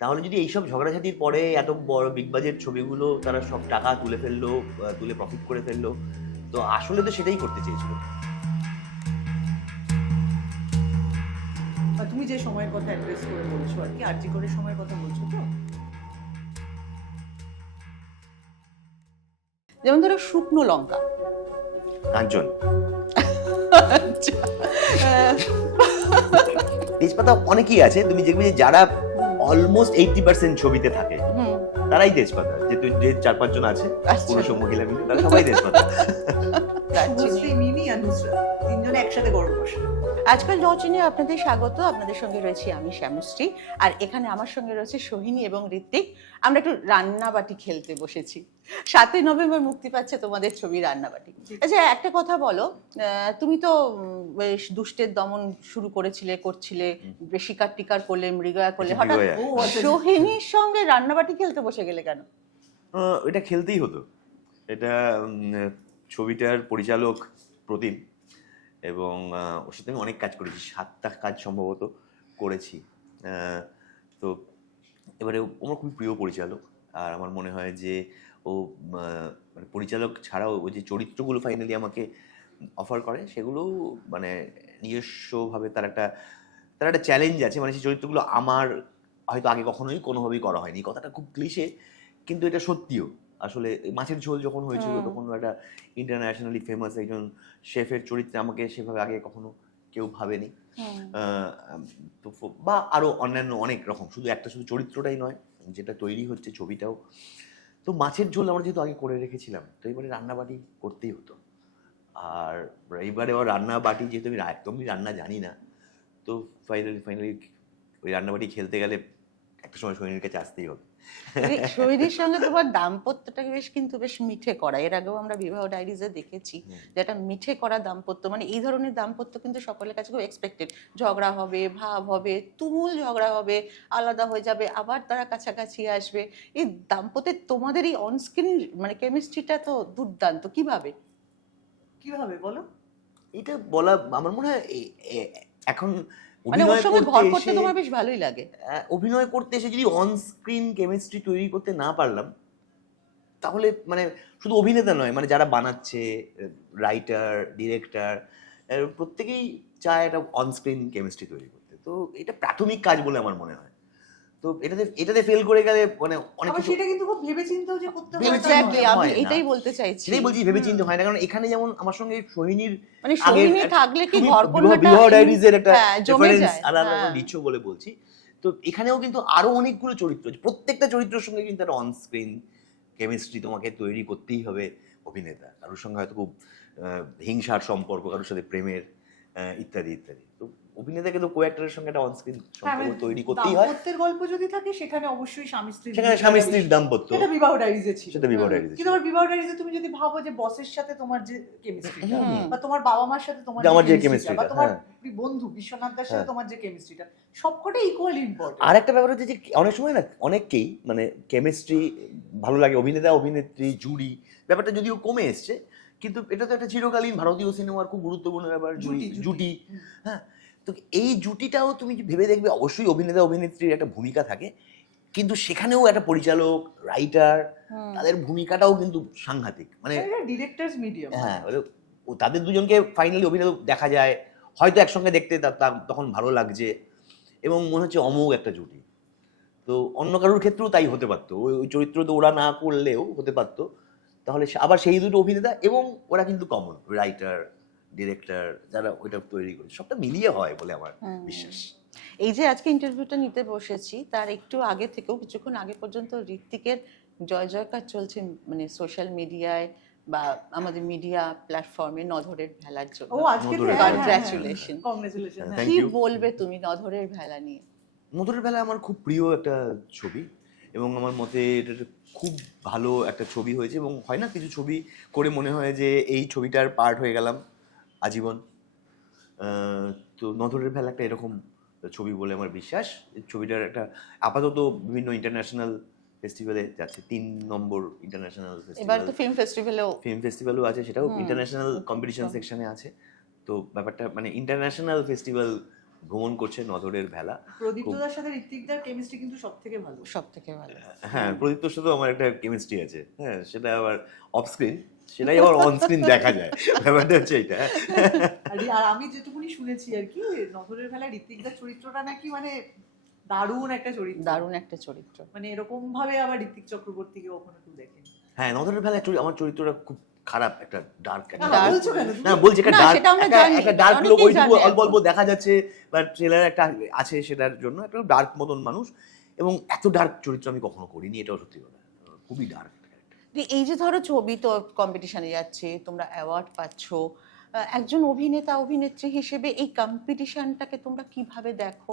তাহলে যদি এইসব ঝগড়াঝাটির পরে এত বড় বিগ বাজেট ছবিগুলো তারা সব টাকা তুলে ফেলল তুলে প্রফিট করে ফেলল তো আসলে তো সেটাই করতে চেয়েছিল। তুমি যে সময়ের কথা অ্যাড্রেস করে বলছো আর কি আরজি করে সময়ের কথা বলছো তো? যেমন ধরো শুকনো লঙ্কা। কাঞ্চন। আচ্ছা। তেজপাতা অনেকেই আছে তুমি দেখবে যে যারা অলমোস্ট এইটটি পার্সেন্ট ছবিতে থাকে। তারাই দেশপাতা যে যে চার পাঁচজন আছে আচ্ছা। পুরুষ মহিলা মিলে তারা সবাই তেজপাতা দারচিনি। মিমি আর নুসরাত তিনজনে একসাথে গরম বসে আজকাল রচনে আপনাদের স্বাগত আপনাদের সঙ্গে রয়েছি আমি শ্যামশ্রী আর এখানে আমার সঙ্গে রয়েছে সোহিনী এবং ঋত্বিক। আমরা একটু রান্নাবাটি খেলতে বসেছি। সাতই নভেম্বর মুক্তি পাচ্ছে তোমাদের ছবি রান্নাবাটি। আচ্ছা একটা কথা বলো আহ, তুমি তো বেশ দুষ্টের দমন শুরু করেছিলে করছিলে শিকার টিকার করলে মৃগয়া করলে হঠাৎ। আচ্ছা। সোহিনীর সঙ্গে রান্নাবাটি খেলতে বসে গেলে কেন? এটা খেলতেই হতো। এটা ছবিটার পরিচালক প্রতিম এবং ওর সাথে আমি অনেক কাজ করেছি, সাতটা কাজ সম্ভবত করেছি। তো এবারে আমার খুবই প্রিয় পরিচালক আর আমার মনে হয় যে ও মানে পরিচালক ছাড়াও ওই যে চরিত্রগুলো ফাইনালি আমাকে অফার করে, সেগুলো মানে নিজস্বভাবে তার একটা তার একটা চ্যালেঞ্জ আছে। মানে সেই চরিত্রগুলো আমার হয়তো আগে কখনোই কোনোভাবেই করা হয়নি। কথাটা খুব ক্লিশে কিন্তু এটা সত্যিও। আসলে মাছের ঝোল যখন হয়েছিল তখন একটা ইন্টারন্যাশনালি ফেমাস একজন শেফের চরিত্রে আমাকে সেভাবে আগে কখনো কেউ ভাবেনি। তো বা আরও অন্যান্য অনেক রকম শুধু একটা শুধু চরিত্রটাই নয় যেটা তৈরি হচ্ছে ছবিটাও। তো মাছের ঝোল আমরা যেহেতু আগে করে রেখেছিলাম তো এবারে রান্নাবাটি করতেই হতো। আর এইবারে আবার রান্না বাটি যেহেতু আমি একদমই রান্না জানি না তো ফাইনালি ফাইনালি ওই রান্নাবাটি খেলতে গেলে একটা সময় শরীরের কাছে আসতেই হবে। সোহিনীর সঙ্গে তোমার দাম্পত্যটাকে বেশ কিন্তু বেশ মিঠে করা। এর আগেও আমরা বিবাহ ডায়েরিজে দেখেছি। যেটা মিঠে করা দাম্পত্য মানে এই ধরনের দাম্পত্য কিন্তু সকলের কাছে খুব এক্সপেক্টেড ঝগড়া হবে ভাব হবে তুমুল ঝগড়া হবে আলাদা হয়ে যাবে আবার তারা কাছাকাছি আসবে। এই দাম্পত্যের তোমাদের এই অনস্ক্রিন মানে কেমিস্ট্রিটা তো দুর্দান্ত কীভাবে? কীভাবে বলো? এটা বলা আমার মনে হয় এখন মানে ওর অভিনয় সঙ্গে ভর করতে করতে এসে- তোমার বেশ ভালোই লাগে। অভিনয় করতে এসে যদি অন স্ক্রিন কেমিস্ট্রি তৈরি করতে না পারলাম তাহলে মানে শুধু অভিনেতা নয় মানে যারা বানাচ্ছে রাইটার ডিরেক্টর প্রত্যেকেই চায় একটা অন স্ক্রিন কেমিস্ট্রি তৈরি করতে। তো এটা প্রাথমিক কাজ বলে আমার মনে হয়। তো এটাতে এটাতে ফেল করে গেলে মানে অনেক কিছু সেটা কিন্তু খুব ভেবে চিন্তেও যে করতে হয়। এক্স্যাক্টলি আমি। এটাই বলতে চাইছি। সেটাই বলছি ভেবে চিন্তে হয় না। কারণ এখানে যেমন আমার সঙ্গে সোহিনীর মানে সোহিনী থাকলে কি বিবাহ- ডায়েরিজের একটা হ্যাঁ, রেফারেন্স আলাদা হ্যাঁ। দিচ্ছ বলে বলছি। তো এখানেও কিন্তু আরও অনেকগুলো চরিত্র আছে। প্রত্যেকটা চরিত্রের সঙ্গে কিন্তু একটা অন স্ক্রিন কেমিস্ট্রি তোমাকে তৈরি করতেই হবে অভিনেতা। কারোর সঙ্গে হয়তো খুব আহ, হিংসার সম্পর্ক কারোর সাথে প্রেমের আহ, ইত্যাদি ইত্যাদি। তো অভিনেতাকে তো কো অ্যাক্টরের সঙ্গে একটা অন স্ক্রিন হ্যাঁ, সম্পর্ক মানে তৈরি করতেই হয় দাম্পত্যের গল্প যদি থাকে সেখানে অবশ্যই স্বামী স্ত্রী সেখানে স্বামী স্ত্রীর দাম্পত্য সেটা বিবাহ ডায়েরিজে ছিল সেটা বিবাহ। ডায়েরিজে কিন্তু আমার বিবাহ ডায়েরিজে তুমি যদি ভাবো যে বসের সাথে তোমার যে কেমিস্ট্রিটা বা তোমার বাবা মার সাথে তোমার আমার যে কেমিস্ট্রিটা বা তোমার হ্যাঁ। বন্ধু বিশ্বনাথ সাথে হ্যাঁ। তোমার যে কেমিস্ট্রিটা সবকটাই ইকুয়ালি ইম্পর্টেন্ট আর একটা ব্যাপার হচ্ছে যে অনেক সময় না অনেককেই মানে কেমিস্ট্রি ভালো লাগে অভিনেতা অভিনেত্রী জুরি ব্যাপারটা যদিও কমে এসছে কিন্তু এটা তো একটা চিরকালীন ভারতীয় সিনেমার খুব গুরুত্বপূর্ণ ব্যাপার জুটি। জুটি হ্যাঁ তো এই জুটিটাও তুমি ভেবে দেখবে অবশ্যই অভিনেতা অভিনেত্রীর একটা ভূমিকা থাকে। কিন্তু সেখানেও একটা পরিচালক রাইটার তাদের ভূমিকাটাও কিন্তু সাংঘাতিক। মানে ডিরেক্টরস মিডিয়াম হ্যাঁ ও তাদের দুজনকে ফাইনালি অভিনয় দেখা যায়। হয়তো একসঙ্গে দেখতে তখন ভালো লাগছে। এবং মনে হচ্ছে অমোঘ একটা জুটি। তো অন্য কারোর ক্ষেত্রেও তাই হতে পারতো। ওই ওই চরিত্র তো ওরা না করলেও হতে পারতো। তাহলে আবার সেই দুটো অভিনেতা এবং ওরা কিন্তু কমন রাইটার ডিরেক্টর যারা ওইটা তৈরি করে সবটা মিলিয়ে হয় বলে আমার বিশ্বাস। এই যে আজকে ইন্টারভিউটা নিতে বসেছি তার একটু আগে থেকেও কিছুক্ষণ আগে পর্যন্ত ঋত্বিকের জয় জয়কার চলছে মানে সোশ্যাল মিডিয়ায় বা আমাদের মিডিয়া প্ল্যাটফর্মে নধরের ভেলার জন্য। ও আজকে মধুর Congratulation. কংগ্রেচুলেশন হ্যাঁ, কি বলবে তুমি নধরের ভেলা নিয়ে? মধুরের ভেলা আমার খুব প্রিয় একটা ছবি এবং আমার মতে এটা খুব ভালো একটা ছবি হয়েছে এবং হয় না কিছু ছবি করে মনে হয় যে এই ছবিটার পার্ট হয়ে গেলাম। আজীবন। আহ, তো নজরের বেলা একটা এরকম ছবি বলে আমার বিশ্বাস। ছবিটার একটা আপাতত বিভিন্ন ইন্টারন্যাশনাল ফেস্টিভ্যালে যাচ্ছে তিন নম্বর ইন্টারন্যাশনাল এবার তো ফিল্ম ফেস্টিভ্যালেও ফিল্ম ফেস্টিভ্যালও আছে সেটাও ইন্টারন্যাশনাল কম্পিটিশন। সেকশনে আছে। তো ব্যাপারটা মানে ইন্টারন্যাশনাল ফেস্টিভ্যাল ভ্রমণ করছে নজরের ভেলা। প্রদীপ্তদার সাথে ঋত্বিকদার কেমিস্ট্রি কিন্তু সব থেকে ভালো। সব থেকে ভালো। হ্যাঁ প্রদীপ্তর সাথেও আমার একটা কেমিস্ট্রি আছে। হ্যাঁ সেটা আবার অফ স্ক্রিন সেটাই আবার অন স্ক্রিন দেখা যায়। ব্যাপারটা হচ্ছে এইটা। হ্যাঁ। আর আমি যেটুকুনি শুনেছি আর কি নজরের বেলায় ঋত্বিকদার চরিত্রটা নাকি মানে দারুণ একটা চরিত্র। দারুণ একটা চরিত্র। মানে এরকম ভাবে আবার ঋত্বিক চক্রবর্তীকে কখনো কেউ দেখেনি। হ্যাঁ নজরের ভেলা আমার চরিত্রটা খুব খারাপ একটা ডার্ক না, বলছো কেন? তুমি? না বলছি একটা ডার্ক সেটা একটা ডার্ক লোক ওইটুকু অল্প অল্প দেখা যাচ্ছে বা ট্রেলার একটা আছে সেটার জন্য একটা ডার্ক মতন মানুষ। এবং এত ডার্ক চরিত্র আমি কখনো করিনি এটাও সত্যি কথা। খুবই ডার্ক এই যে ধরো ছবি তো কম্পিটিশনে যাচ্ছে, তোমরা অ্যাওয়ার্ড পাচ্ছ একজন অভিনেতা, অভিনেত্রী হিসেবে এই কম্পিটিশনটাকে তোমরা কীভাবে দেখো?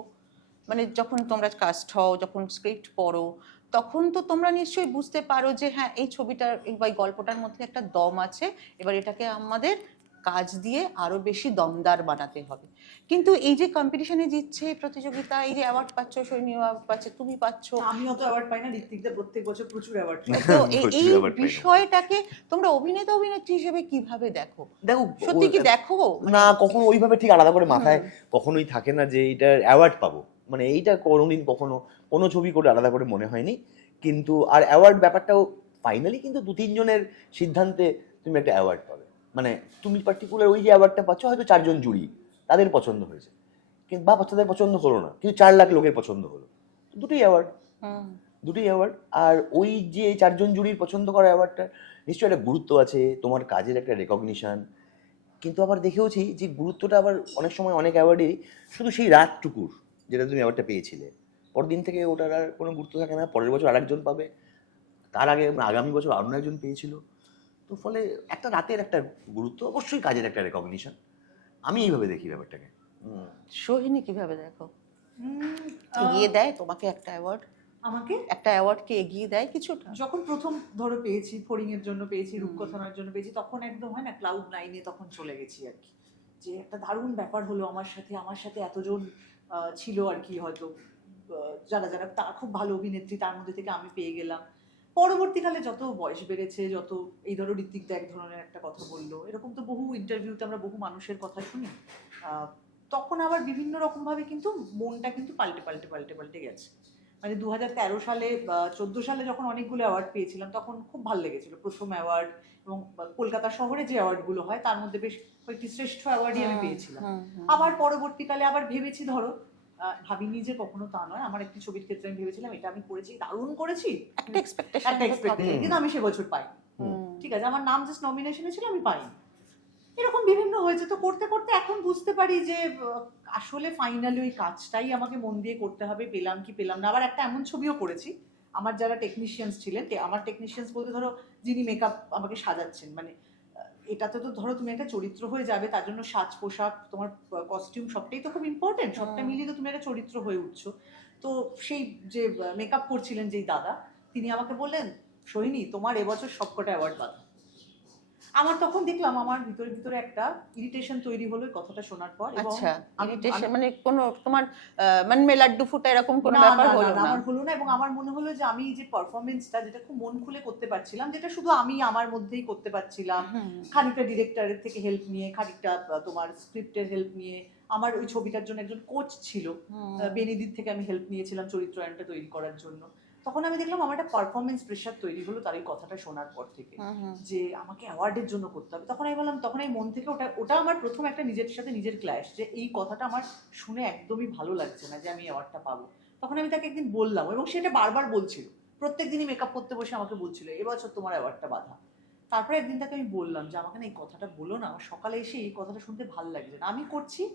মানে যখন তোমরা কাস্ট হও, যখন স্ক্রিপ্ট পড়ো, তখন তো তোমরা নিশ্চয়ই বুঝতে পারো যে হ্যাঁ এই ছবিটার বা গল্পটার মধ্যে একটা দম আছে, এবার এটাকে আমাদের কাজ দিয়ে আরও বেশি দমদার বানাতে হবে। কিন্তু এই যে কম্পিটিশনে জিতছে প্রতিযোগিতা এই যে অ্যাওয়ার্ড পাচ্ছ সৈনী অ্যাওয়ার্ড পাচ্ছে তুমি পাচ্ছ। আমি অত অ্যাওয়ার্ড পাই না ঋত্বিকদার প্রত্যেক বছর প্রচুর অ্যাওয়ার্ড পাই। তো এই-। বিষয়টাকে তোমরা অভিনেতা অভিনেত্রী হিসেবে কীভাবে দেখো? দেখো সত্যি কি দেখো? না কখনো ওইভাবে ঠিক আলাদা করে মাথায় কখনোই থাকে না যে এইটার অ্যাওয়ার্ড পাবো। মানে এইটা কোনোদিন কখনো কোনো ছবি করে আলাদা করে মনে হয়নি। কিন্তু আর অ্যাওয়ার্ড ব্যাপারটাও ফাইনালি কিন্তু দু তিনজনের সিদ্ধান্তে তুমি একটা অ্যাওয়ার্ড পাবে। মানে তুমি পার্টিকুলার ওই যে অ্যাওয়ার্ডটা পাচ্ছ হয়তো চারজন জুরি তাদের পছন্দ হয়েছে। কিন্তু বা তাদের পছন্দ হলো না কিন্তু চার লাখ লোকের পছন্দ হলো। দুটোই অ্যাওয়ার্ড হুম, দুটোই অ্যাওয়ার্ড আর ওই যে চারজন জুরির পছন্দ করা অ্যাওয়ার্ডটা নিশ্চয়ই একটা গুরুত্ব আছে তোমার কাজের একটা রেকগনিশন কিন্তু আবার দেখেওছি যে গুরুত্বটা আবার অনেক সময় অনেক অ্যাওয়ার্ডে শুধু সেই রাতটুকুর যেটা তুমি অ্যাওয়ার্ডটা পেয়েছিলে। পরের দিন থেকে ওটার আর কোনো গুরুত্ব থাকে না পরের বছর আরেকজন পাবে। তার আগে আগামী বছর আরও একজন পেয়েছিল। তো ফলে একটা রাতের একটা গুরুত্ব অবশ্যই কাজের একটা রেকগনিশন আমি এইভাবে দেখি ব্যাপারটাকে। সোহিনী কীভাবে দেখো? এগিয়ে দেয় তোমাকে একটা অ্যাওয়ার্ড আমাকে? একটা অ্যাওয়ার্ডকে এগিয়ে দেয় কিছুটা? যখন প্রথম ধরো পেয়েছি ফড়িং এর জন্য পেয়েছি রূপকথনার জন্য পেয়েছি তখন একদম হয় না ক্লাউড নাইনে তখন চলে গেছি আর কি। যে একটা দারুণ ব্যাপার হলো আমার সাথে আমার সাথে এতজন ছিল আর কি হয়তো যারা যারা তারা খুব ভালো অভিনেত্রী তার মধ্যে থেকে আমি পেয়ে গেলাম। পরবর্তীকালে যত বয়স বেড়েছে যত এই ধরো ঋত্বিক এক ধরনের একটা কথা বলল এরকম তো বহু ইন্টারভিউতে আমরা বহু মানুষের কথা শুনি। তখন আবার বিভিন্ন রকম ভাবে কিন্তু মনটা কিন্তু পাল্টে পাল্টে পাল্টে পাল্টে গেছে। মানে দু তেরো সালে চোদ্দ সালে যখন অনেকগুলো অ্যাওয়ার্ড পেয়েছিলাম তখন খুব ভালো লেগেছিল। প্রথম অ্যাওয়ার্ড এবং কলকাতা শহরে যে অ্যাওয়ার্ডগুলো হয় তার মধ্যে বেশ কয়েকটি শ্রেষ্ঠ অ্যাওয়ার্ডই আমি পেয়েছিলাম। হুম, হুম। আবার পরবর্তীকালে আবার ভেবেছি ধরো ভাবিনি যে কখনো তা নয়। আমার একটি ছবির ক্ষেত্রে আমি ভেবেছিলাম এটা আমি করেছি দারুণ করেছি। একটা এক্সপেকটেশন একটা expectation, কিন্তু আমি সে বছর পাই ঠিক আছে আমার নাম জাস্ট নমিনেশনে ছিল আমি পাইনি। এরকম বিভিন্ন হয়েছে। তো করতে করতে এখন বুঝতে পারি যে আসলে ফাইনালি ওই কাজটাই আমাকে মন দিয়ে করতে হবে। পেলাম কি পেলাম না। আবার একটা এমন ছবিও করেছি। আমার যারা টেকনিশিয়ানস ছিলেন আমার টেকনিশিয়ানস বলতে ধরো যিনি মেকআপ আমাকে সাজাচ্ছেন মানে এটাতে তো ধরো তুমি একটা চরিত্র হয়ে যাবে তার জন্য সাজ পোশাক তোমার কস্টিউম সবটাই তো খুব ইম্পর্টেন্ট সবটা মিলিয়ে তো তুমি একটা চরিত্র হয়ে উঠছো। তো সেই যে মেকআপ করছিলেন যেই দাদা তিনি আমাকে বললেন সোহিনী তোমার এবছর সবকটা অ্যাওয়ার্ড বাধা আমার তখন দেখলাম আমার ভিতরে ভিতরে একটা ইরিটেশন তৈরি হলো কথাটা শোনার পর আচ্ছা ইরিটেশন মানে কোনো তোমার মানে মেলাড্ডু ফুটা এরকম কোনো ব্যাপার হলো না, আমার হলো না এবং আমার মনে হলো যে আমি যে পারফরমেন্সটা যেটা খুব মন খুলে করতে পারছিলাম যেটা শুধু আমি আমার মধ্যেই করতে পারছিলাম। খানিকটা ডিরেক্টরের থেকে হেল্প নিয়ে খানিকটা তোমার স্ক্রিপ্টের হেল্প নিয়ে আমার ওই ছবিটার জন্য একজন কোচ ছিল। বেনিদির থেকে আমি হেল্প নিয়েছিলাম চরিত্রায়নটা তৈরি করার জন্য। তখন আমি দেখলাম আমার একটা পারফরমেন্স প্রেশার তৈরি হলো তার এই কথাটা শোনার পর থেকে। যে আমাকে অ্যাওয়ার্ডের জন্য করতে হবে। তখন আমি বললাম তখন আমি মন থেকে ওটা ওটা আমার প্রথম একটা নিজের সাথে নিজের ক্ল্যাশ যে এই কথাটা আমার শুনে একদমই ভালো লাগছে না যে আমি অ্যাওয়ার্ডটা পাবো। তখন আমি তাকে একদিন বললাম এবং সেটা বারবার বলছিল। প্রত্যেক দিনই মেকআপ করতে বসে আমাকে বলছিল এবছর তোমার অ্যাওয়ার্ডটা বাধা। তারপরে একদিন তাকে আমি বললাম যে আমাকে না এই কথাটা বলো না আমার সকালে এসে এই কথাটা শুনতে ভালো লাগছে না। আমি করছি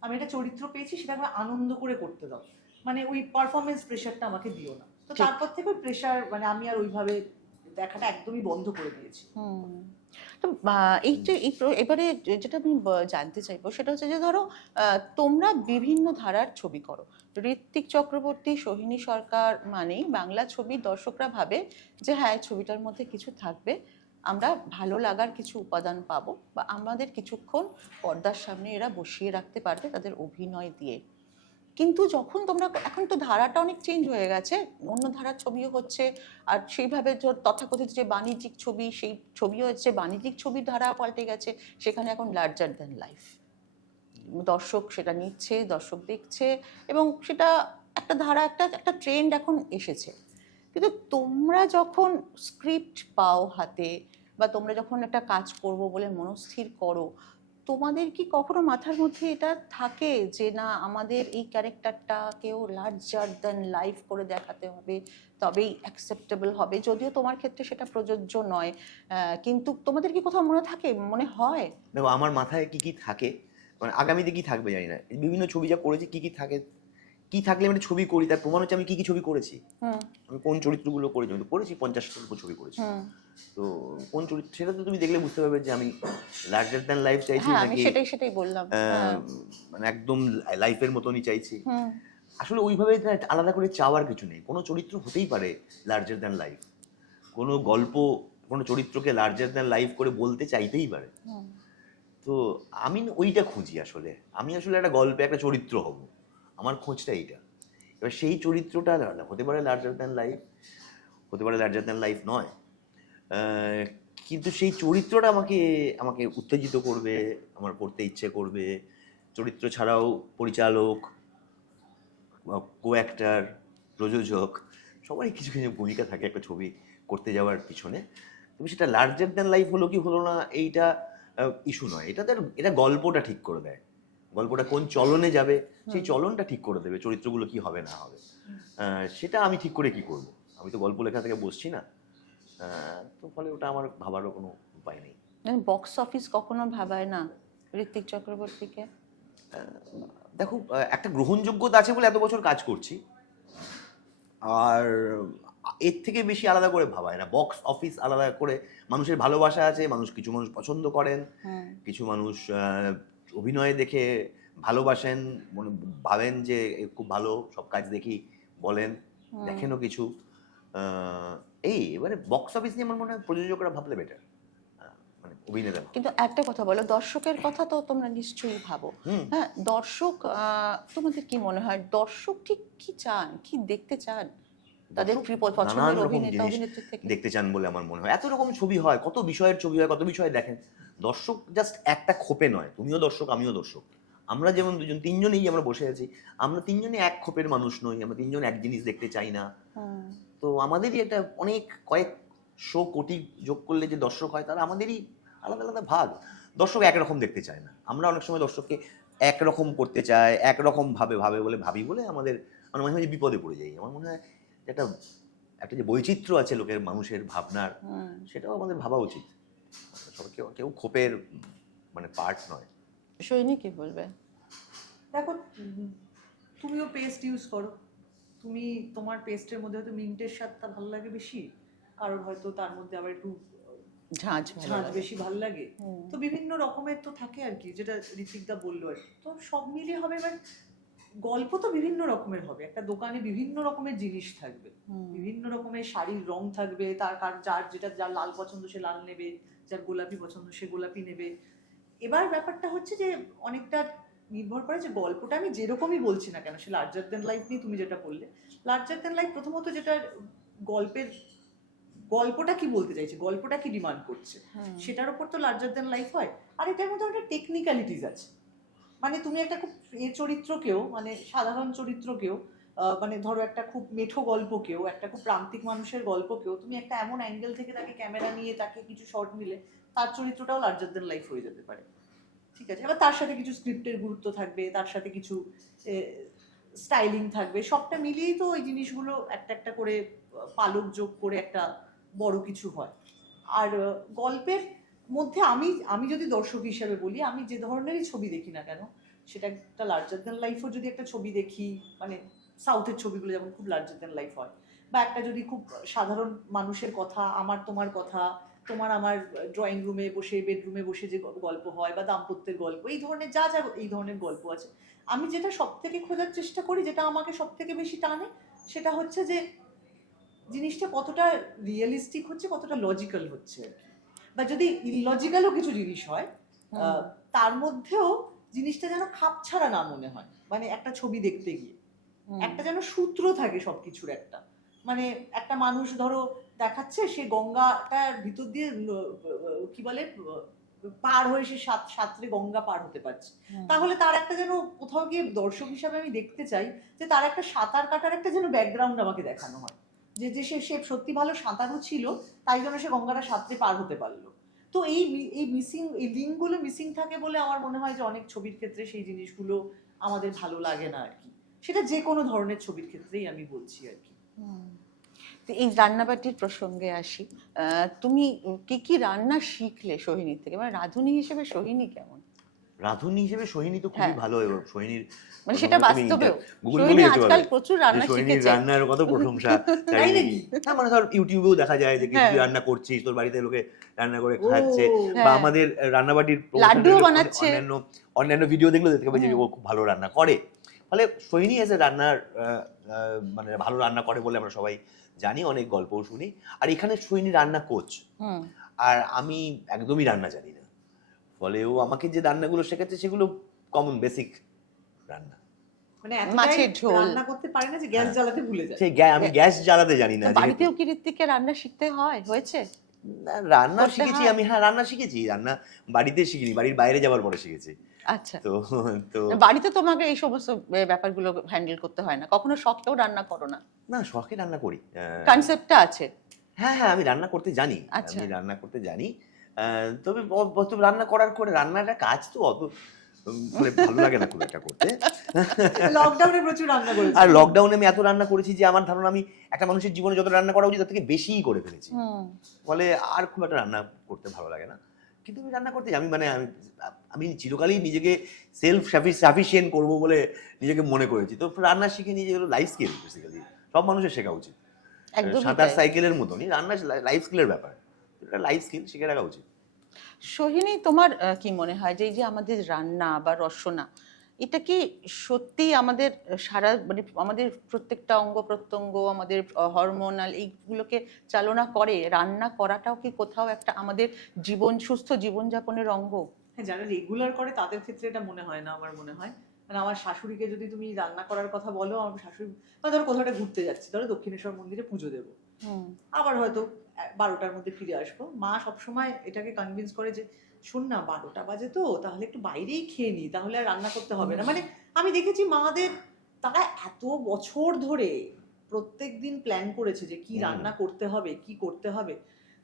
আমি একটা চরিত্র পেয়েছি সেটা আনন্দ করে করতে দাও। মানে ওই পারফরমেন্স প্রেশারটা আমাকে দিও না। তো তারপর থেকে প্রেশার মানে আমি আর ওইভাবে দেখাটা একদমই বন্ধ করে দিয়েছি। হুম। তো এই যে এবারে যেটা আমি জানতে চাইব সেটা হচ্ছে যে ধরো তোমরা বিভিন্ন ধারার ছবি করো। ঋত্বিক চক্রবর্তী সোহিনী সরকার মানেই বাংলা ছবির দর্শকরা ভাবে যে হ্যাঁ ছবিটার মধ্যে কিছু থাকবে আমরা ভালো লাগার কিছু উপাদান পাবো বা আমাদের কিছুক্ষণ পর্দার সামনে এরা বসিয়ে রাখতে পারবে তাদের অভিনয় দিয়ে। কিন্তু যখন তোমরা, এখন তো ধারাটা অনেক চেঞ্জ হয়ে গেছে। অন্য ধারার ছবিও হচ্ছে। আর সেইভাবে তথাকথিত যে বাণিজ্যিক ছবি, সেই ছবিও হচ্ছে। বাণিজ্যিক ছবির ধারা পাল্টে গেছে। সেখানে এখন লার্জার দ্যান লাইফ দর্শক সেটা নিচ্ছে, দর্শক দেখছে এবং সেটা একটা ধারা, একটা একটা ট্রেন্ড এখন এসেছে। কিন্তু তোমরা যখন স্ক্রিপ্ট পাও হাতে বা তোমরা যখন একটা কাজ করব বলে মনস্থির করো তোমাদের কি কখনো মাথার মধ্যে এটা থাকে যে, না, আমাদের এই ক্যারেক্টারটাকেও লার্জার দ্যান লাইফ করে দেখাতে হবে, তবেই অ্যাকসেপ্টেবল হবে যদিও তোমার ক্ষেত্রে সেটা প্রযোজ্য নয়। কিন্তু তোমাদের কি কোথাও মনে থাকে, মনে হয়? দেখো, আমার মাথায় কি কি থাকে? মানে আগামীতে কি থাকবে জানি না। বিভিন্ন ছবি যা করেছি, কি কি থাকে কি থাকলে আমি ছবি করি? তার প্রমাণ হচ্ছে আমি কি কি ছবি করেছি। আমি কোন চরিত্রগুলো করেছি? আমি তো করেছি পঞ্চাশটার উপর ছবি করেছি। তো কোন চরিত্র সেটা তো তুমি দেখলে বুঝতে পারবে যে আমি লার্জার দ্যান লাইফ চাইছি হ্যাঁ নাকি সেটাই সেটাই বললাম। হ্যাঁ। মানে একদম লাইফের মতনই চাইছি। আসলে ওইভাবে আলাদা করে চাওয়ার কিছু নেই। কোনো চরিত্র হতেই পারে লার্জার দ্যান লাইফ কোনো গল্প কোনো চরিত্রকে লার্জার দ্যান লাইফ করে বলতে চাইতেই পারে। তো আমি ওইটা খুঁজি আসলে। আমি আসলে একটা গল্পে একটা চরিত্র হব। আমার খোঁজটা এইটা। এবার সেই চরিত্রটা হতে পারে লার্জার দ্যান লাইফ হতে পারে লার্জার দ্যান লাইফ নয়। কিন্তু সেই চরিত্রটা আমাকে আমাকে উত্তেজিত করবে, আমার করতে ইচ্ছে করবে। চরিত্র ছাড়াও পরিচালক কো অ্যাক্টার প্রযোজক, সবারই কিছু কিছু ভূমিকা থাকে একটা ছবি করতে যাওয়ার পিছনে। তুমি সেটা লার্জার দ্যান লাইফ হলো কি হলো না, এইটা ইস্যু নয়। এটা তার, এটা গল্পটা ঠিক করে দেয়। গল্পটা কোন চলনে যাবে সেই চলনটা ঠিক করে দেবে চরিত্রগুলো কি হবে না হবে। সেটা আমি ঠিক করে কি করব? আমি তো গল্প লেখা থেকে বসছি না। তো ফলে ওটা আমার ভাবারও কোনো উপায় নেই। বক্স অফিস কখনো ভাবায় না ঋত্বিক চক্রবর্তীকে? দেখো একটা গ্রহণযোগ্যতা আছে বলে এত বছর কাজ করছি। আর এর থেকে বেশি আলাদা করে ভাবায় না। বক্স অফিস আলাদা করে মানুষের ভালোবাসা আছে মানুষ কিছু মানুষ পছন্দ করেন কিছু মানুষ অভিনয় দেখে ভালোবাসেন মনে ভাবেন যে খুব ভালো সব কাজ দেখি বলেন দেখেনও কিছু। এই এবারে বক্স অফিস নিয়ে আমার মনে হয় প্রযোজকরা ভাবলে বেটার মানে অভিনেতা কিন্তু একটা কথা বলো দর্শকের কথা তো তোমরা নিশ্চয়ই ভাবো। হ্যাঁ দর্শক আহ, তোমাদের কি মনে হয় দর্শক ঠিক কি চান কি দেখতে চান? তাদের নানান রকম জিনিস দেখতে চান বলে আমার মনে হয়। এত রকম ছবি হয় কত বিষয়ের ছবি হয় কত বিষয় দেখেন। দর্শক জাস্ট একটা খোপে নয় তুমিও দর্শক আমিও দর্শক। আমরা যেমন দুজন তিনজনেই আমরা বসে আছি আমরা তিনজনই এক খোপের মানুষ নই আমরা তিনজন এক জিনিস দেখতে চাই না। তো আমাদেরই একটা অনেক কয়েক শো কোটি যোগ করলে যে দর্শক হয় তারা আমাদেরই আলাদা আলাদা ভাগ। দর্শক একরকম দেখতে চায় না। আমরা অনেক সময় দর্শককে একরকম করতে চাই একরকম ভাবে ভাবে বলে ভাবি বলে আমাদের আমরা মাঝে মাঝে বিপদে পড়ে যাই। আমার মনে হয় একটা একটা যে বৈচিত্র্য আছে লোকের মানুষের ভাবনার সেটাও আমাদের ভাবা উচিত। সবাই কেউ কেউ খোপের মানে পার্ট নয়। সৈনী কি বলবে। দেখো তুমিও পেস্ট ইউজ করো। তুমি তোমার পেস্টের মধ্যে হয়তো মিন্টের স্বাদটা ভালো লাগে বেশি কারোর হয়তো তার মধ্যে আবার একটু ঝাঁঝ ঝাঁঝ বেশি ভালো লাগে। তো বিভিন্ন রকমের তো থাকে আর কি যেটা ঋতিকদা বলল আর কি। তো সব মিলিয়ে হবে এবার গল্প তো বিভিন্ন রকমের হবে। একটা দোকানে বিভিন্ন রকমের জিনিস থাকবে। বিভিন্ন রকমের শাড়ির রং থাকবে তার কার যার যেটা যার লাল পছন্দ সে লাল নেবে যার গোলাপি পছন্দ সে গোলাপি নেবে। এবার ব্যাপারটা হচ্ছে যে অনেকটা নির্ভর করে যে গল্পটা আমি যেরকমই বলছি না কেন সে লার্জার দেন লাইফ নিয়ে তুমি যেটা বললে। লার্জার দেন লাইফ প্রথমত যেটা গল্পের গল্পটা কি বলতে চাইছে গল্পটা কি ডিমান্ড করছে? সেটার উপর তো লার্জার দেন লাইফ হয়। আর এটার মধ্যে একটা টেকনিক্যালিটিস আছে। মানে তুমি একটা খুব এ চরিত্রকেও মানে সাধারণ চরিত্রকেও মানে ধরো একটা খুব মেঠো গল্পকেও, একটা খুব প্রান্তিক মানুষের গল্পকেও, তুমি একটা এমন অ্যাঙ্গেল থেকে তাকে ক্যামেরা নিয়ে তাকে কিছু শর্ট মিলে তার চরিত্রটাও লার্জার দেন লাইফ হয়ে যেতে পারে। ঠিক আছে? এবার তার সাথে কিছু স্ক্রিপ্টের গুরুত্ব থাকবে, তার সাথে কিছু স্টাইলিং থাকবে, সবটা মিলিয়েই তো ওই জিনিসগুলো একটা একটা করে পালক যোগ করে একটা বড় কিছু হয়। আর গল্পের মধ্যে আমি আমি যদি দর্শক হিসেবে বলি, আমি যে ধরনেরই ছবি দেখি না কেন, সেটা একটা লার্জার দ্যান লাইফও যদি একটা ছবি দেখি মানে সাউথের ছবিগুলো যেমন খুব লার্জার দ্যান লাইফ হয়, বা একটা যদি খুব সাধারণ মানুষের কথা, আমার তোমার কথা, তোমার আমার ড্রয়িং রুমে বসে বেডরুমে বসে যে গল্প হয়, বা দাম্পত্যের গল্প, এই ধরনের যা যা এই ধরনের গল্প আছে, আমি যেটা সব থেকে খোঁজার চেষ্টা করি, যেটা আমাকে সব থেকে বেশি টানে, সেটা হচ্ছে যে জিনিসটা কতটা রিয়েলিস্টিক হচ্ছে, কতটা লজিক্যাল হচ্ছে আর কি। বা যদি ইলজিক্যালও কিছু জিনিস হয় তার মধ্যেও জিনিসটা যেন খাপছাড়া না মনে হয়। মানে একটা ছবি দেখতে গিয়ে। একটা যেন সূত্র থাকে সবকিছুর একটা। মানে একটা মানুষ ধরো দেখাচ্ছে সে গঙ্গাটার ভিতর দিয়ে কি বলে পার হয়ে সে সাত সাতরে গঙ্গা পার হতে পারছে। তাহলে তার একটা যেন কোথাও গিয়ে দর্শক হিসাবে আমি দেখতে চাই যে তার একটা সাঁতার কাটার একটা যেন ব্যাকগ্রাউন্ড আমাকে দেখানো হয়। যে যে সে সে সত্যি ভালো সাঁতারও ছিল, তাই জন্য সে গঙ্গাটা সাঁতরে পার হতে পারল। তো এই এই মিসিং, এই লিঙ্কগুলো মিসিং থাকে বলে আমার মনে হয় যে অনেক ছবির ক্ষেত্রে সেই জিনিসগুলো আমাদের ভালো লাগে না আর কি সেটা যে কোনো ধরনের ছবির ক্ষেত্রেই আমি বলছি আর কি এই রান্নাবাটির প্রসঙ্গে আসি। তুমি কি কি রান্না শিখলে সোহিনীর থেকে? মানে রাঁধুনি হিসেবে সোহিনী কেমন? রাঁধুনি হিসেবে সোহিনী তো খুবই হ্যাঁ। ভালো এবং সোহিনীর মানে সেটা বাস্তবেও গুগল সোহিনী আজকাল প্রচুর রান্না সোহিনীর শিখেছে রান্নার কত প্রশংসা তাই নাকি? হ্যাঁ মানে ধর ইউটিউবেও দেখা যায় যে কি হ্যাঁ। রান্না করছিস তোর বাড়িতে লোকে রান্না করে খাচ্ছে বা। আমাদের রান্নাবাটির লাড্ডুও promotion-এর বানাচ্ছে। অন্যান্য অন্যান্য ভিডিও দেখলে দেখতে পাবে যে ও খুব ভালো রান্না করে ফলে সোহিনী এসে রান্নার মানে ভালো রান্না করে বলে আমরা সবাই জানি অনেক গল্পও শুনি আর এখানে সোহিনী রান্না কোচ আর আমি একদমই রান্না জানি না ফলে ও আমাকে যে রান্নাগুলো শেখাচ্ছে সেগুলো কমন বেসিক রান্না। মানে মাছের ঝোল। রান্না করতে পারে না যে গ্যাস হ্যাঁ। জ্বালাতে ভুলে যায়। সেই আমি গ্যাস জ্বালাতে জানি না বাড়িতেও কি ঋত্বিককে রান্না শিখতে হয়? হয়েছে? রান্না করতে শিখেছি আমি হ্যাঁ রান্না শিখেছি। রান্না বাড়িতে শিখিনি বাড়ির বাইরে যাওয়ার পরে শিখেছি। আচ্ছা। তো তো বাড়িতে তোমাকে এই সমস্ত ব্যাপারগুলো হ্যান্ডেল করতে হয় না? কখনো শখেও রান্না করো না? না শখে রান্না করি। কনসেপ্টটা আছে। হ্যাঁ হ্যাঁ আমি রান্না করতে জানি। আচ্ছা। আমি রান্না করতে জানি। তবে ব- রান্না করার করে রান্নাটা কাজ তো অত মানে ভালো লাগে না খুব একটা করতে। লকডাউনে প্রচুর রান্না করেছে। আর লকডাউনে আমি এত রান্না করেছি যে আমার ধারণা আমি একটা মানুষের জীবনে যত রান্না করা উচিত তার থেকে বেশিই করে ফেলেছি। ফলে আর খুব একটা রান্না করতে ভালো লাগে না। কিন্তু আমি রান্না করতে আমি মানে আমি আমি চিরকালই নিজেকে সেলফ সাফিসিয়েন্ট করব বলে নিজেকে মনে করেছি। তো রান্না শিখে নিয়ে যেগুলো লাইফ স্কিল বেসিক্যালি সব মানুষের শেখা উচিত। সাঁতার সাইকেলের মতনই রান্না লাইফ স্কিলের ব্যাপার। এটা লাইফ স্কিল শিখে রাখা উচিত। সোহিনী তোমার কি মনে হয় যে এই যে আমাদের রান্না বা রসনা এটা কি সত্যি আমাদের সারা মানে আমাদের প্রত্যেকটা অঙ্গ প্রত্যঙ্গ আমাদের হরমোনাল এইগুলোকে চালনা করে রান্না করাটাও কি কোথাও একটা আমাদের জীবন সুস্থ জীবনযাপনের অঙ্গ? হ্যাঁ যারা রেগুলার করে তাদের ক্ষেত্রে এটা মনে হয় না আমার মনে হয়। মানে আমার শাশুড়িকে যদি তুমি রান্না করার কথা বলো আমার শাশুড়ি ধরো কোথাও ঘুরতে যাচ্ছি ধরো দক্ষিণেশ্বর মন্দিরে পুজো দেবো। আবার হয়তো বারোটার মধ্যে ফিরে আসব। মা সবসময় এটাকে কনভিন্স করে যে শোন না বারোটা বাজে তো তাহলে একটু বাইরেই খেয়ে নি তাহলে আর রান্না করতে হবে না। মানে আমি দেখেছি মাদের তারা এত বছর ধরে প্রত্যেক দিন প্ল্যান করেছে যে কি রান্না করতে হবে কি করতে হবে।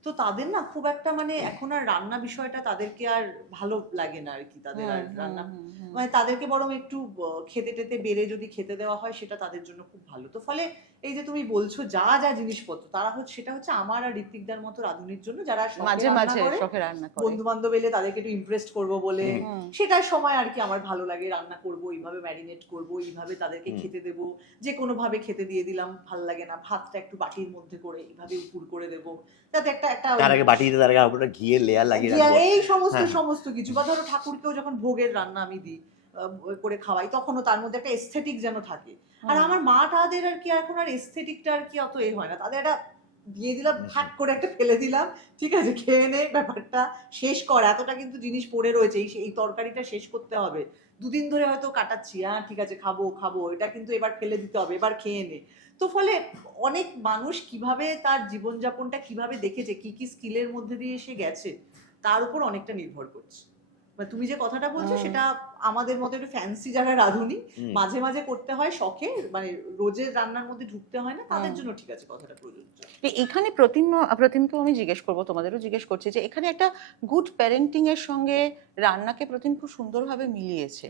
তো তাদের না খুব একটা মানে এখন আর রান্না বিষয়টা তাদেরকে আর ভালো লাগে না আর কি তাদের আর রান্না। মানে তাদেরকে বরং একটু খেতে টেতে বেড়ে যদি খেতে দেওয়া হয় সেটা তাদের জন্য খুব ভালো। তো ফলে এই যে তুমি বলছো যা যা জিনিসপত্র তারা হচ্ছে সেটা হচ্ছে আমার আর ঋত্বিকদার মতো রাঁধুনির জন্য যারা মাঝে মাঝে শখে রান্না করে বন্ধু বান্ধব এলে তাদেরকে একটু ইমপ্রেস করব বলে। সেটার সময় আর কি আমার ভালো লাগে রান্না করব এইভাবে ম্যারিনেট করব এইভাবে তাদেরকে খেতে দেব যে কোনো ভাবে খেতে দিয়ে দিলাম ভালো লাগে না ভাতটা একটু বাটির মধ্যে করে এইভাবে উপুর করে দেব যাতে একটা একটা তার আগে বাটিতে তার আগে ঘিয়ে লেয়ার লাগিয়ে এই সমস্ত হ্যাঁ। সমস্ত কিছু বা ধরো ঠাকুরকেও যখন ভোগের রান্না আমি দিই করে খাওয়াই তখনও তার মধ্যে একটা এস্থেটিক যেন থাকে। আর আমার মা টাদের আর কি এখন আর এস্থেটিকটা আর কি অত এ হয় না। তাদের একটা দিয়ে দিলাম ফাট করে একটা ফেলে দিলাম ঠিক আছে খেয়ে নে ব্যাপারটা শেষ কর এতটা কিন্তু জিনিস পড়ে রয়েছে এই এই তরকারিটা শেষ করতে হবে। দুদিন ধরে হয়তো কাটাচ্ছি হ্যাঁ ঠিক আছে খাব খাব এটা কিন্তু এবার ফেলে দিতে হবে এবার খেয়ে নে। তো ফলে অনেক মানুষ কীভাবে তার জীবনযাপনটা কীভাবে দেখেছে কি কি স্কিলের মধ্যে দিয়ে এসে গেছে তার উপর অনেকটা নির্ভর করছে। মানে তুমি যে কথাটা বলছো সেটা আমাদের মতো একটু ফ্যান্সি যারা রাঁধুনি মাঝে মাঝে করতে হয় শখে মানে রোজের রান্নার মধ্যে ঢুকতে হয় না তাদের জন্য ঠিক আছে কথাটা প্রযোজ্য। এখানে প্রতিম প্রতিমকেও আমি জিজ্ঞেস করব তোমাদেরও জিজ্ঞেস করছি যে এখানে একটা গুড প্যারেন্টিং এর সঙ্গে রান্নাকে প্রতিম খুব সুন্দরভাবে মিলিয়েছে।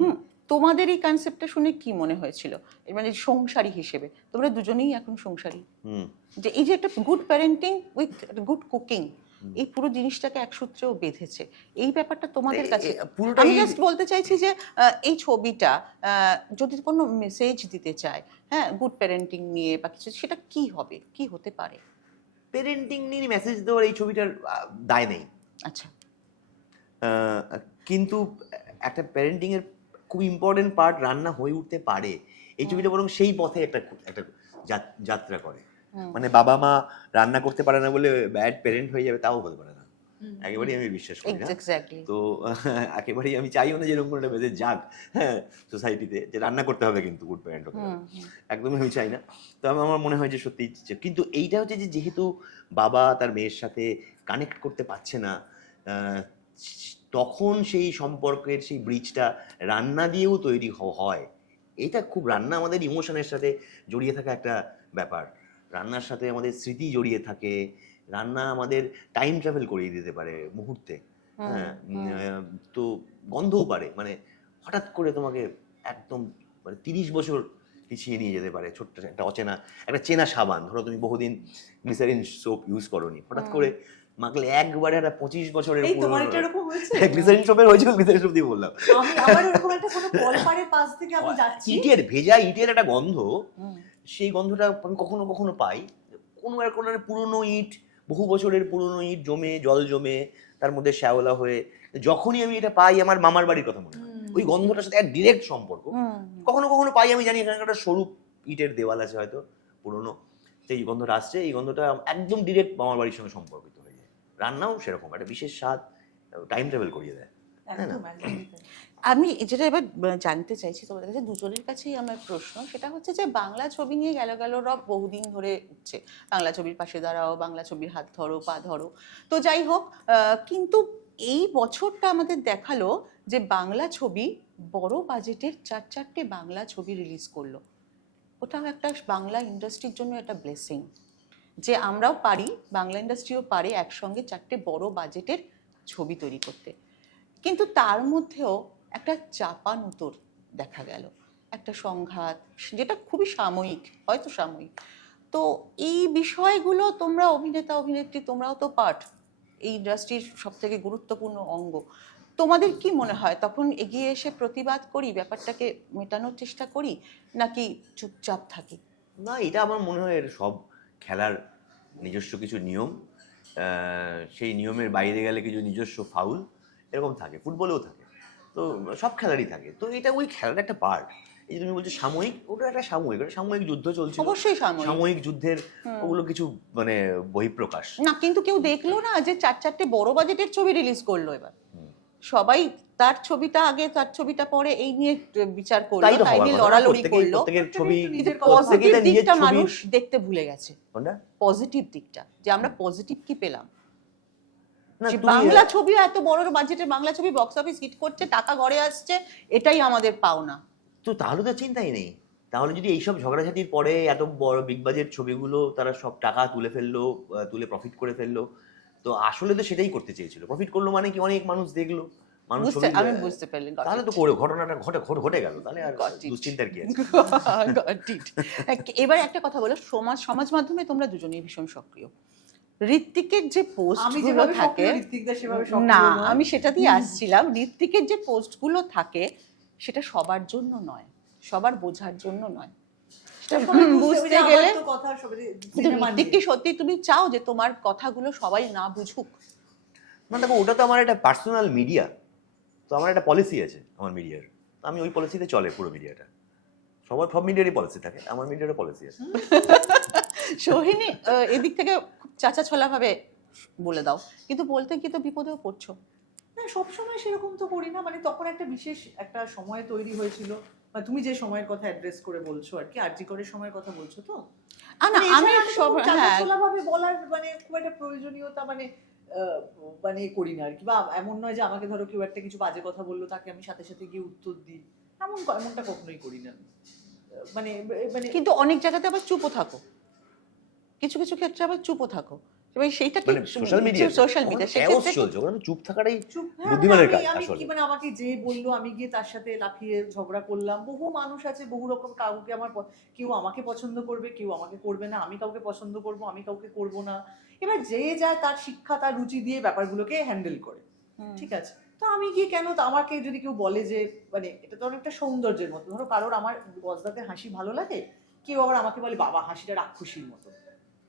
হুম। তোমাদের এই কনসেপ্টটা শুনে কি মনে হয়েছিল? মানে সংসারী হিসেবে। তোমরা দুজনেই এখন সংসারী। হুম। যে এই যে একটা good parenting with good cooking. এই পুরো জিনিসটাকে এক সূত্রেও বেঁধেছে। এই ব্যাপারটা তোমাদের কাছে আমি জাস্ট বলতে চাইছি যে এই ছবিটা যদি কোনো মেসেজ দিতে চায় হ্যাঁ গুড প্যারেন্টিং নিয়ে বা কিছু সেটা কি হবে? কি হতে পারে? পেরেন্টিং নিয়ে মেসেজ দেওয়ার এই ছবিটার দায় নেই। আচ্ছা। আহ, কিন্তু একটা প্যারেন্টিং এর খুব ইম্পর্টেন্ট পার্ট রান্না হয়ে উঠতে পারে। এই ছবিটা বরং সেই পথে একটা একটা যাত্রা করে। মানে বাবা মা রান্না করতে পারে না বলে ব্যাড প্যারেন্ট হয়ে যাবে তাও হতে পারে না। একেবারেই আমি বিশ্বাস করি না। তো একেবারেই আমি চাইও না যে এরকম কোনো একটা মেসেজ যাক হ্যাঁ সোসাইটিতে যে রান্না করতে হবে কিন্তু গুড প্যারেন্ট। একদমই আমি চাই না। তো আমার আমার মনে হয় যে সত্যি কিন্তু এইটা হচ্ছে যে যেহেতু বাবা তার মেয়ের সাথে কানেক্ট করতে পারছে না তখন সেই সম্পর্কের সেই ব্রিজটা রান্না দিয়েও তৈরি হয়। এটা খুব রান্না আমাদের ইমোশনের সাথে জড়িয়ে থাকা একটা ব্যাপার। রান্নার সাথে আমাদের স্মৃতি জড়িয়ে থাকে রান্না আমাদের টাইম ট্রাভেল করিয়ে দিতে পারে মুহূর্তে। হ্যাঁ তো গন্ধও পারে মানে হঠাৎ করে তোমাকে একদম মানে তিরিশ বছর পিছিয়ে নিয়ে যেতে পারে ছোট্ট একটা অচেনা একটা চেনা সাবান। ধরো তুমি বহুদিন গ্লিসারিন সোপ ইউজ করনি। হঠাৎ করে মাখলে একবারে একটা পঁচিশ বছরের গ্লিসারিন সোপের হয়েছিল গ্লিসারিন সোপ দিয়ে বললাম। ইটের ভেজা ইটের একটা গন্ধ। সেই গন্ধটা আমি কখনো কখনো পাই। কোনো এক কোনো পুরনো ইট বহু বছরের পুরনো ইট জমে জল জমে তার মধ্যে শ্যাওলা হয়ে যখনই আমি এটা পাই আমার মামার বাড়ির কথা মনে হয় ওই গন্ধটার সাথে এক ডিরেক্ট সম্পর্ক। কখনো কখনো পাই আমি জানি এখানে একটা সরু ইটের দেওয়াল আছে হয়তো পুরনো। সেই গন্ধটা আসছে এই গন্ধটা একদম ডিরেক্ট মামার বাড়ির সঙ্গে সম্পর্কিত হয়ে যায়। রান্নাও সেরকম একটা বিশেষ স্বাদ টাইম ট্রাভেল করিয়ে দেয়। আমি যেটা এবার জানতে চাইছি তোমাদের কাছে, দুজনের কাছেই আমার প্রশ্ন, সেটা হচ্ছে যে বাংলা ছবি নিয়ে গেল গেল রব বহুদিন ধরে উঠছে। বাংলা ছবির পাশে দাঁড়াও, বাংলা ছবির হাত ধরো, পা ধরো। তো যাই হোক কিন্তু এই বছরটা আমাদের দেখাল যে বাংলা ছবি বড় বাজেটের চার চারটে বাংলা ছবি রিলিজ করল। ওটাও একটা বাংলা ইন্ডাস্ট্রির জন্য একটা ব্লেসিং যে আমরাও পারি, বাংলা ইন্ডাস্ট্রিও পারে একসঙ্গে চারটে বড় বাজেটের ছবি তৈরি করতে। কিন্তু তার মধ্যেও একটা চাপানুতোর দেখা গেল, একটা সংঘাত, যেটা খুবই সাময়িক, হয়তো সাময়িক। তো এই বিষয়গুলো তোমরা অভিনেতা, অভিনেত্রী, তোমরাও তো পার্ট এই ইন্ডাস্ট্রির সব থেকে গুরুত্বপূর্ণ অঙ্গ। তোমাদের কি মনে হয়, তখন এগিয়ে এসে প্রতিবাদ করি, ব্যাপারটাকে মেটানোর চেষ্টা করি, নাকি চুপচাপ থাকি? না, এটা আমার মনে হয় সব খেলার নিজস্ব কিছু নিয়ম। সেই নিয়মের বাইরে গেলে কিছু নিজস্ব ফাউল এরকম থাকে, ফুটবলেও থাকে। তো সব খেলারই থাকে। তো এটা ওই খেলার একটা পার্ট এই যে তুমি বলছো সাময়িক ওটা একটা সাময়িক ওটা সাময়িক যুদ্ধ চলছিল। অবশ্যই সাময়িক। সাময়িক যুদ্ধের ওগুলো কিছু মানে বহিঃপ্রকাশ। না কিন্তু কেউ দেখল না যে চার চারটে বড় বাজেটের ছবি রিলিজ করল এবার। সবাই তার ছবিটা আগে তার ছবিটা পরে এই নিয়ে বিচার করল তাই নিয়ে লড়ালড়ি করল। পজিটিভ দিকটা মানুষ দেখতে ভুলে গেছে? পজিটিভ দিকটা যে আমরা পজিটিভ কি পেলাম। যে বাংলা ছবি এত বড় বাজেটের বাংলা ছবি বক্স অফিস হিট করছে টাকা ঘরে আসছে এটাই আমাদের পাওনা। তো তাহলে তো চিন্তাই নেই। তাহলে যদি এইসব ঝগড়াঝাটির পরে এত বড় বিগ বাজেট ছবিগুলো তারা সব টাকা তুলে ফেলল তুলে প্রফিট করে ফেলল তো আসলে তো সেটাই করতে চেয়েছিল। প্রফিট করল মানে কি অনেক মানুষ দেখল মানুষ আমি বুঝতে পারলি got তাহলে তো করে ঘটনাটা ঘটে ঘটে- গেল তাহলে আর. দুশ্চিন্তার কি এবার একটা কথা বলো সমাজ সমাজ মাধ্যমে তোমরা দুজনেই ভীষণ সক্রিয়। ঋত্বিকের যে পোস্ট আমি গুলো থাকে না আমি সেটা দিয়ে আসছিলাম। ঋত্বিকের যে পোস্টগুলো থাকে সেটা সবার জন্য নয়। সবার বোঝার জন্য নয়। বুঝতে- গেলে তো কথা সবাই কিন্তু সিনেমা ঋত্বিক কি সত্যি তুমি চাও যে তোমার কথাগুলো সবাই না বুঝুক? না দেখো ওটা তো আমার একটা পার্সোনাল মিডিয়া তো আমার একটা পলিসি আছে আমার মিডিয়ার আমি ওই পলিসিতে চলে পুরো মিডিয়াটা সবার সব মিডিয়ারই পলিসি থাকে আমার মিডিয়ারও পলিসি আছে। সোহিনী এদিক থেকে চাচা ছোলা ভাবে বলে দাও। কিন্তু বলতে গিয়ে তো বিপদেও পড়ছো। না সবসময় সেরকম তো করি না। মানে তখন একটা বিশেষ একটা সময় তৈরি হয়েছিল। বা তুমি যে সময়ের কথা অ্যাড্রেস করে বলছো আর কি আরজি করে সময়ের কথা বলছো তো? আ না আমি সব হ্যাঁ। ভাবে বলার মানে খুব একটা প্রয়োজনীয়তা মানে মানে করি না আর কি। বা এমন নয় যে আমাকে ধরো কেউ একটা কিছু বাজে কথা বলল তাকে আমি সাথে সাথে গিয়ে উত্তর দিই। এমন এমনটা কখনোই করি না। মানে মানে কিন্তু অনেক জায়গাতে আবার চুপও থাকো। কিছু কিছু ক্ষেত্রে আবার চুপও থাকো। এবার সেইটা কি মানে সোশ্যাল মিডিয়া সোশ্যাল মিডিয়া সেক্ষেত্রে চলছে ওখানে চুপ থাকাটাই হ্যাঁ, বুদ্ধিমানের মানে কাজ আসলে। মানে আমাকে যে বলল আমি গিয়ে তার সাথে লাফিয়ে ঝগড়া করলাম। বহু মানুষ আছে বহু রকম কাউকে আমার কেউ আমাকে পছন্দ করবে কেউ আমাকে করবে না। আমি কাউকে পছন্দ করব আমি কাউকে করব না। এবার যে যায় তার শিক্ষা তার রুচি দিয়ে ব্যাপারগুলোকে হ্যান্ডেল করে। ঠিক আছে? তো আমি গিয়ে কেন তো আমাকে যদি কেউ বলে যে মানে এটা তো অনেকটা সৌন্দর্যের মতো। ধরো কারোর আমার বজদাতে হাসি ভালো লাগে কেউ আবার আমাকে বলে বাবা হাসিটা রাক্ষসীর মতো।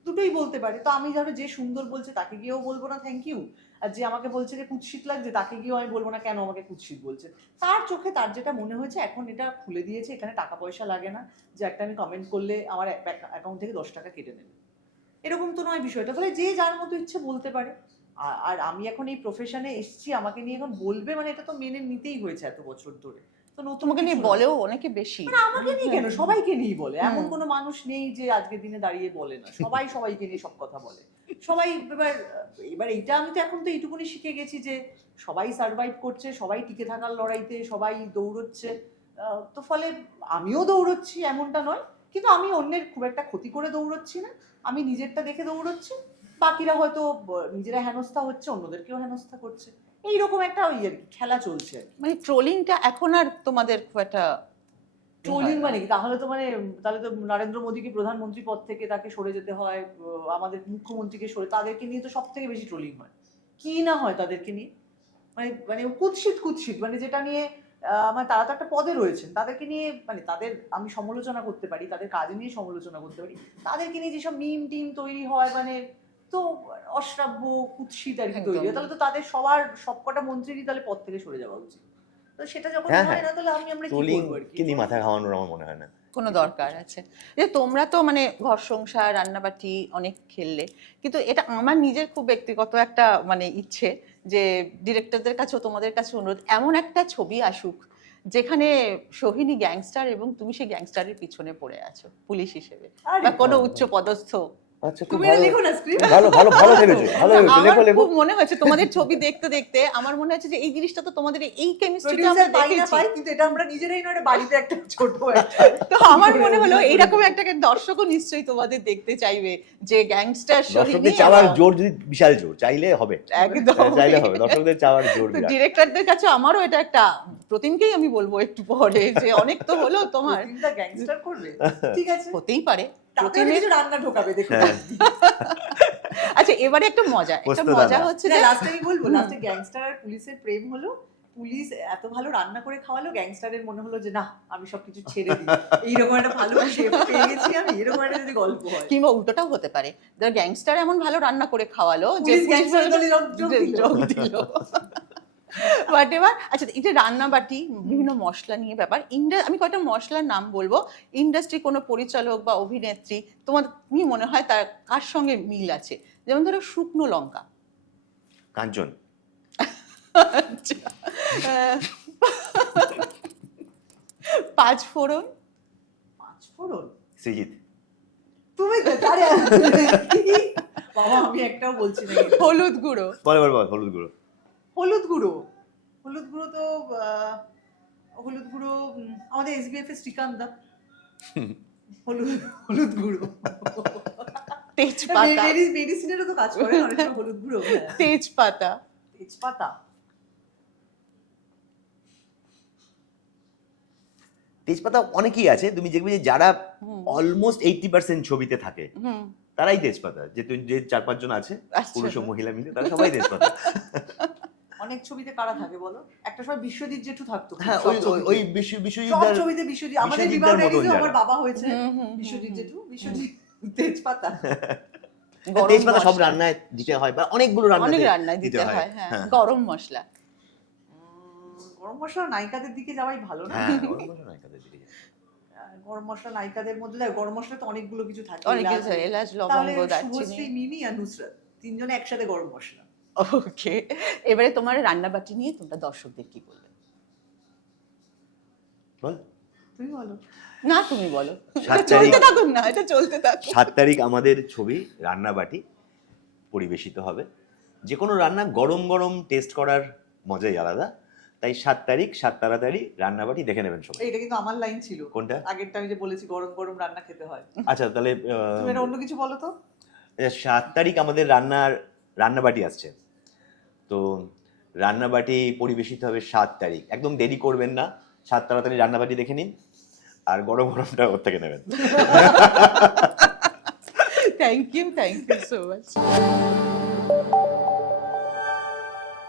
দুটোই বলতে পারে। তো আমি ধরো যে সুন্দর বলছে তাকে গিয়েও বলব না থ্যাংক ইউ আর যে আমাকে বলছে যে কুৎসিত লাগছে তাকে গিয়েও আমি বলব না কেন আমাকে কুৎসিত বলছে। তার চোখে তার যেটা মনে হয়েছে এখন এটা খুলে দিয়েছে, এখানে টাকা পয়সা লাগে না। যে একটা আমি কমেন্ট করলে আমার অ্যাকাউন্ট থেকে দশ টাকা কেটে নেবে। এরকম তো নয় বিষয়টা। তাহলে যে যার মতো ইচ্ছে বলতে পারে। আর- আমি এখন এই প্রফেশনে এসেছি, আমাকে নিয়ে এখন বলবে মানে এটা তো মেনে নিতেই হয়েছে এত বছর ধরে। তো তোমাকে নিয়ে। বলেও অনেকে বেশি। মানে আমাকে নিয়ে কেন? সবাইকে নিয়েই বলে। এমন কোনো মানুষ নেই যে আজকের দিনে দাঁড়িয়ে বলে না। সবাই সবাইকে নিয়ে সব কথা বলে। সবাই এবার এবার এইটা আমি তো এখন তো এইটুকুনি শিখে গেছি যে সবাই সার্ভাইভ করছে সবাই টিকে থাকার লড়াইতে সবাই দৌড়চ্ছে। তো ফলে আমিও দৌড়চ্ছি এমনটা নয়। কিন্তু আমি অন্যের খুব একটা ক্ষতি করে দৌড়চ্ছি না। আমি নিজেরটা দেখে দৌড়চ্ছি। বাকিরা হয়তো নিজেরা হেনস্থা হচ্ছে অন্যদেরকেও হেনস্থা করছে। এইরকম একটা ওই আর কি খেলা চলছে আর কি। মানে ট্রোলিংটা এখন আর তোমাদের খুব একটা ট্রোলিং মানে কি? তাহলে তো মানে তাহলে তো নরেন্দ্র মোদীকে প্রধানমন্ত্রী পদ থেকে তাকে সরে যেতে হয় আহ, আমাদের মুখ্যমন্ত্রীকে সরে তাদেরকে নিয়ে তো সব থেকে বেশি ট্রোলিং হয়। কি না হয় তাদেরকে নিয়ে? মানে মানে কুৎসিত কুৎসিত মানে যেটা নিয়ে আহ, আমার তারা তো একটা পদে রয়েছেন তাদেরকে নিয়ে মানে তাদের আমি সমালোচনা করতে পারি তাদের কাজ নিয়ে সমালোচনা করতে পারি তাদেরকে নিয়ে যেসব মিম টিম তৈরি হয় মানে তো অশ্রাব্য কুৎসিত আর কি তৈরি হয়। তাহলে তো তাদের সবার সবকটা মন্ত্রীরই তাহলে পদ থেকে সরে যাওয়া উচিত। তো সেটা যখন হ্যাঁ, হয় না তাহলে আমি আমরা কি ট্রোলিং করব আর কি? মাথা খাওয়ানোর আমার মনে হয় না। কোনো দরকার আছে। যে তোমরা তো মানে ঘর সংসার রান্নাবাটি অনেক খেললে। কিন্তু এটা আমার নিজের খুব ব্যক্তিগত একটা মানে ইচ্ছে যে ডিরেক্টরদের কাছেও তোমাদের কাছে অনুরোধ এমন একটা ছবি আসুক যেখানে সোহিনী গ্যাংস্টার এবং তুমি সেই গ্যাংস্টারের পিছনে পড়ে আছো পুলিশ হিসেবে। বা কোনো উচ্চ পদস্থ আচ্ছা তুমি এটা না স্ক্রিপ্ট ভালো ভালো ভালো ভেবেছো ভালো ভেবেছো। লেখো লেখো। খুব মনে হয়েছে তোমাদের ছবি দেখতে দেখতে আমার মনে হচ্ছে যে এই জিনিসটা তো তোমাদের এই কেমিস্ট্রিটা আমরা প্রোডিউসার পাই না দেখেছি। পাই কিন্তু এটা আমরা নিজেরাই নয় বাড়িতে একটা ছোট তো আমার মনে হলো এইরকম একটা দর্শকও নিশ্চয়ই তোমাদের দেখতে চাইবে যে গ্যাংস্টার দর্শকদের চাওয়ার জোর যদি বিশাল জোর চাইলে হবে। একদম। হ্যাঁ, চাইলে হবে দর্শকদের চাওয়ার জোর ডিরেক্টরদের কাছে আমারও এটা একটা প্রতিমকেই আমি বলব একটু পরে যে অনেক তো হলো তোমার। গ্যাংস্টার করবে। ঠিক আছে। হতেই পারে। তাতে কিছু রান্না ঢোকাবে দেখো হ্যাঁ। আচ্ছা এবারে একটা মজা একটা মজা হচ্ছে যে লাস্টে আমি বলব লাস্টে গ্যাংস্টার আর পুলিশের প্রেম হলো পুলিশ এত ভালো রান্না করে খাওয়ালো গ্যাংস্টারের মনে হলো যে না আমি সবকিছু ছেড়ে দিই। এইরকম একটা ভালো শেফ পেয়ে গেছি আমি এরকম একটা যদি গল্প হয়। কিংবা উল্টোটাও হতে পারে। গ্যাংস্টার এমন ভালো রান্না করে খাওয়ালো যে পুলিশ গ্যাংস্টার দলে। বাট এবার আচ্ছা এই যে রান্না বাটি বিভিন্ন মশলা নিয়ে ব্যাপার। ইন্ডা আমি কয়টা মশলার নাম বলব। ইন্ডাস্ট্রি কোনো পরিচালক বা অভিনেত্রী তোমার কি মনে হয় তার কার সঙ্গে মিল আছে? যেমন ধরো শুকনো লঙ্কা। কাঞ্চন। আচ্ছা। পাঁচ ফোড়ন। পাঁচ ফোড়ন? সৃজিত তুমি বাবা আমি একটাও বলছি হলুদ গুঁড়ো। বল বল বল হলুদ গুঁড়ো। হলুদ গুঁড়ো। হলুদ গুঁড়ো তো হলুদ গুঁড়ো আমাদের এসবিএফ এর শ্রীকান্ত। দা হলুদ হলুদ গুঁড়ো। তেজপাতা। মেডিসিনেরও তো কাজ করে অনেক হলুদ গুঁড়ো হ্যাঁ। তেজপাতা। তেজপাতা। তেজপাতা অনেকেই আছে তুমি দেখবে যে যারা অলমোস্ট এইটি পার্সেন্ট ছবিতে থাকে হুম। তারাই তেজপাতা। যে তুই যে চার পাঁচজন আছে। পুরুষ ও মহিলা মিলে তারা সবাই তেজপাতা। অনেক ছবিতে কারা থাকে বলো? একটা সময় বিশ্বজিৎ জেঠু থাকতো হ্যাঁ ওই। ওই সব ছবিতে বিশ্বজিৎ আমাদের বিবাহ আমার বাবা হয়েছে বিশ্বজিৎ জেঠু বিশ্বজিৎ তেজপাতা। গরম তেজপাতা সব মশলা। রান্নায় দিতে হয় বা অনেকগুলো অনেক রান্নায় দিতে হয় হ্যাঁ গরম মশলা। গরম মশলা নায়িকাদের দিকে যাওয়াই ভালো না? হ্যাঁ গরম মশলা নয় দিকে। গরম মশলা নায়িকাদের মধ্যে দেখ, গরম মশলা তো অনেকগুলো কিছু থাকে অনেক কিছু এলাচ। লবঙ্গ দারচিনি। মিমি আর নুসরাত তিনজনে একসাথে গরম মশলা। ওকে এবারে তোমার রান্নাবাটি নিয়ে তোমরা দর্শকদের কি বলবে? বল। তুমি বলো। না তুমি বলো। সাত চলতে তারিখ- না এটা চলতে থাকুক। সাত তারিখ আমাদের ছবি রান্নাবাটি পরিবেশিত হবে। যে কোনো রান্না গরম গরম টেস্ট করার মজাই আলাদা। তাই সাত তারিখ সাত তাড়াতাড়ি রান্নাবাটি দেখে নেবেন সবাই। এইটা কিন্তু আমার লাইন ছিল। কোনটা? আগেরটা আমি যে বলেছি গরম গরম রান্না খেতে হয়। আচ্ছা তাহলে তুমি এটা অন্য কিছু বলো তো। সাত তারিখ আমাদের রান্নার রান্নাবাটি আসছে। তো রান্নাবাটি পরিবেশিত হবে সাত তারিখ। একদম দেরি করবেন না। সাত তাড়াতাড়ি রান্নাবাটি দেখে নিন। আর গরম গরমটা ওর থেকে নেবেন। Thank you thank you so much